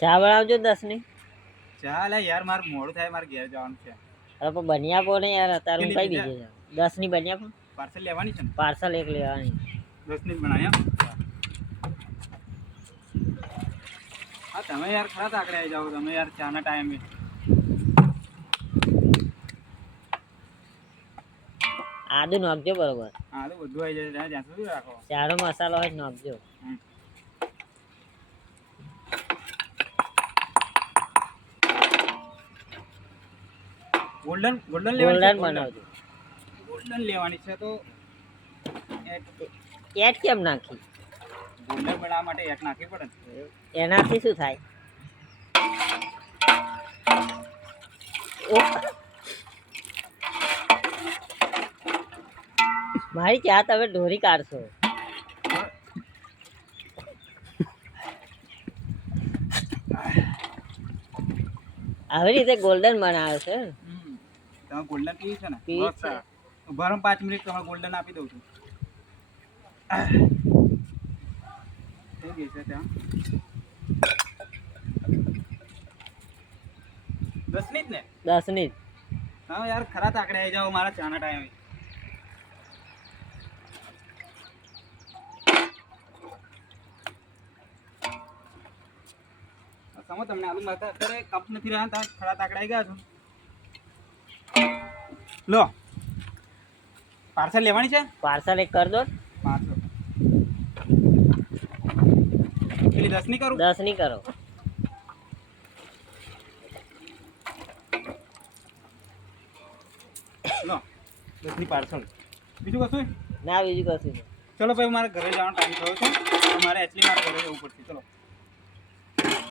ચા બનાવજો 10 ની. ચાલ યાર માર મોડું થાય, મારે ઘેર જવાનું છે. હવે પણ બની આપો ને યાર, અત્યારે હું કઈ બીજે જાઉં. 10 ની બની આપો. પાર્સલ લેવાની છે ને? પાર્સલ એક લેવાની. 10 ની જ બનાવી. હા તમે યાર ખરા તાકડે આવી જાઓ તમે યાર ચાના ટાઈમે. આદુ નાખજો બરોબર. હા તો બધું આવી જાય ત્યાં સુધી રાખો. ચાનો મસાલો હોય નાખજો. ગોલ્ડન ગોલ્ડન બનાવજો. ગોલ્ડન લેવાની છે તો એટ કેમ નાખી? ગોલ્ડન બનાવવા માટે એટ નાખવી પડે ને. એનાથી શું થાય? મારી ચા તમે ઢોરી કાઢશો. આવી રીતે ગોલ્ડન બનાવે છે. તમે ગોલ્ડન પીવી છે ને? પીવી છે. ઉભા 5 મિનિટ તમે ગોલ્ડન આપી દઉં છું. થઈ ગઈ છે ત્યાં 10 ની જ ને? 10 ની. હા યાર ખરા તાકડે આવી જાઓ મારા ચાના ટાઈમે. સમો તમને આલુ મારતા અત્યારે કપ નથી રહ્યા, તમે ખરા તાકડે આવી ગયા છો. લો પાર્સલ લેવાની છે? પાર્સલ એક કર દો. 500 પેલી 10 ની કરું? 10 ની કરો. લો 10 ની પાર્સલ. બીજું કશું? ના બીજું કશું. ચલો ભાઈ મારે ઘરે જવાનો ટાઈમ થયો છે, મારે એકચ્યુઅલી મારે ઘરે જવું પડશે. ચલો.